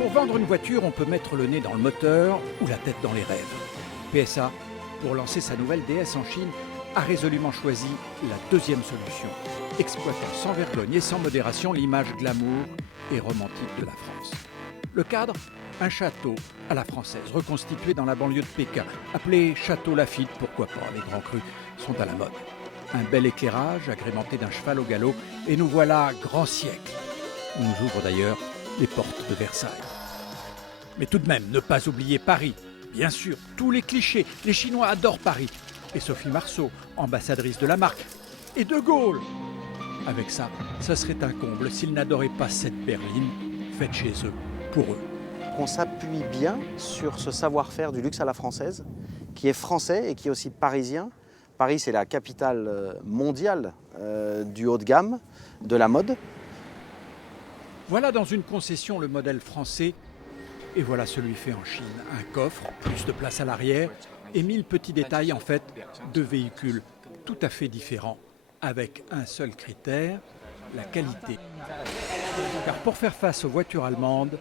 Pour vendre une voiture, on peut mettre le nez dans le moteur ou la tête dans les rêves. PSA, pour lancer sa nouvelle DS en Chine, a résolument choisi la deuxième solution, exploitant sans vergogne et sans modération l'image glamour et romantique de la France. Le cadre, un château à la française, reconstitué dans la banlieue de Pékin, appelé Château Lafite, pourquoi pas, les grands crus sont à la mode. Un bel éclairage agrémenté d'un cheval au galop, et nous voilà grand siècle. On nous ouvre d'ailleurs les portes de Versailles. Mais tout de même, ne pas oublier Paris. Bien sûr, tous les clichés, les Chinois adorent Paris. Et Sophie Marceau, ambassadrice de la marque. Et De Gaulle. Avec ça, ça serait un comble s'ils n'adoraient pas cette berline faite chez eux, pour eux. On s'appuie bien sur ce savoir-faire du luxe à la française, qui est français et qui est aussi parisien. Paris, c'est la capitale mondiale du haut de gamme, de la mode. Voilà dans une concession le modèle français, et voilà celui fait en Chine. Un coffre, plus de place à l'arrière, et 1000 petits détails en fait de véhicules tout à fait différents, avec un seul critère, la qualité. Car pour faire face aux voitures allemandes,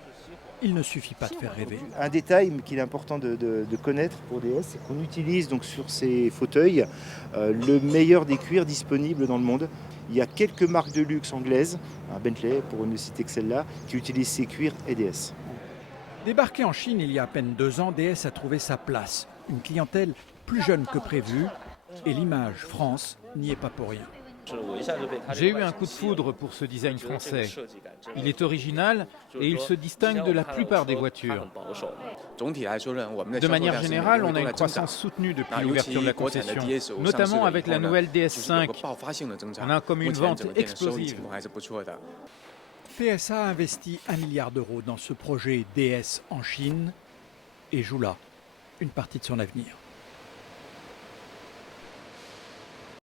il ne suffit pas de faire rêver. Un détail qu'il est important de connaître pour DS, c'est qu'on utilise donc sur ces fauteuils le meilleur des cuirs disponibles dans le monde. Il y a quelques marques de luxe anglaises, Bentley pour ne citer que celle-là, qui utilisent ces cuirs et DS. Débarqué en Chine il y a à peine 2 ans, DS a trouvé sa place. Une clientèle plus jeune que prévu, et l'image France n'y est pas pour rien. J'ai eu un coup de foudre pour ce design français. Il est original et il se distingue de la plupart des voitures. De manière générale, on a une croissance soutenue depuis l'ouverture de la concession, notamment avec la nouvelle DS5. On a comme une vente explosive. PSA a investi 1 milliard d'euros dans ce projet DS en Chine et joue là une partie de son avenir.